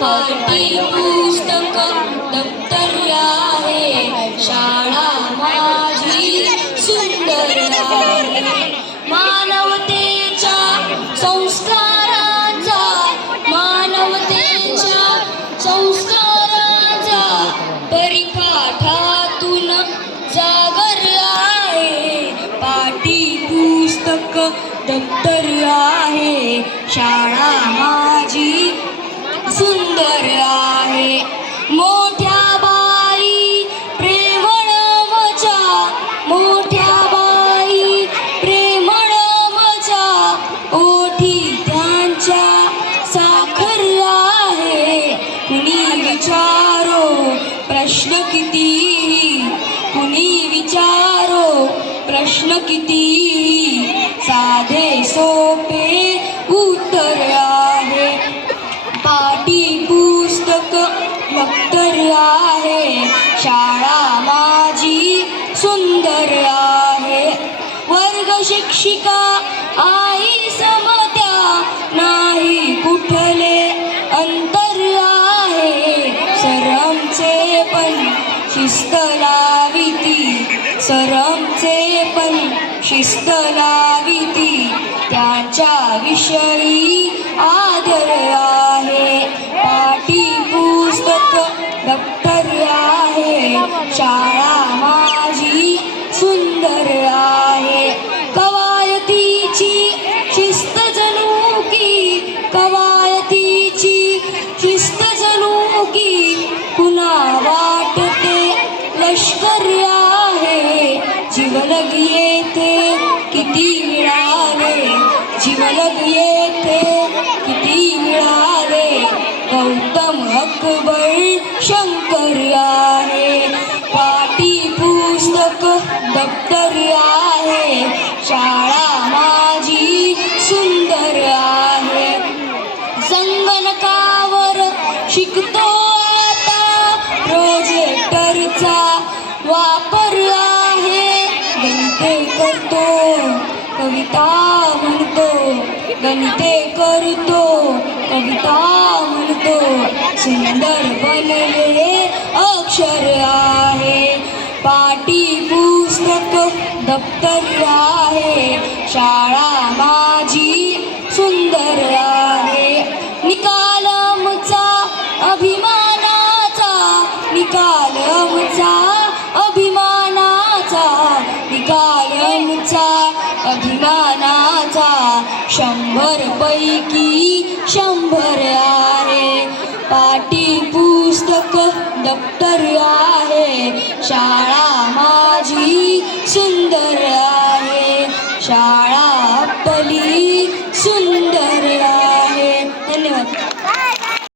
पाटी पुस्तक दप्तर आहे, शाळा माझी सुंदर आहे. मानवतेच्या संस्काराचा, मानवतेच्या संस्काराचा परिपाठातून जागर आहे. पाटी पुस्तक दप्तर आहे, शाळा माझी सुंदर आहे. मोठ्या बाई प्रेमळ मजा, मोठ्या बाई प्रेमळ मजा, ओठी त्यांच्या साखर आहे. कुणी विचारो प्रश्न किती, कुणी विचारो प्रश्न किती, साधे सोपे उत्तर आहे. पाटी पुस्तक दप्तर आहे, शाळा माझी सुंदर आहे. वर्ग शिक्षिका आई समत्या, नाही कुठले अंतर आहे. सरमचे पण शिस्त लाविती, सरमचे पण शिस्त लाविती, त्यांच्या विषयी आदर आहे. पाटी पुस्तक दप्तर आहे, शाळा माझी सुंदर आहे. कवायतीची शिस्त जणू की, कवायतीची शिस्त जणू की, कुणा वाटते लष्कर आहे. जीवलग येथे किती मिळाले, जीवलग येथे किती मिळाले, गौतम अकबर शंकर आहे. पाटी पुस्तक दप्तर आहे, शाळा माझी सुंदर आहे. संगणकावर शिकतो आता, प्रोजेक्टरचा वापर आहे. गणिते करतो कविता म्हणतो, गणिते करतो कविता म्हणतो, सुंदर बनले अक्षर आहे. पाटी पुस्तक दप्तर आहे, शाळा माझी सुंदर आहे. निकालमचा अभिमानाचा, निकालमचा अभिमानाचा, निकालमचा अभिमानाचा, 100 पैकी 100 आहे. पाटी पुस्तक दप्तर आहे, शाळा माझी सुंदर आहे. शाळा आपली सुंदर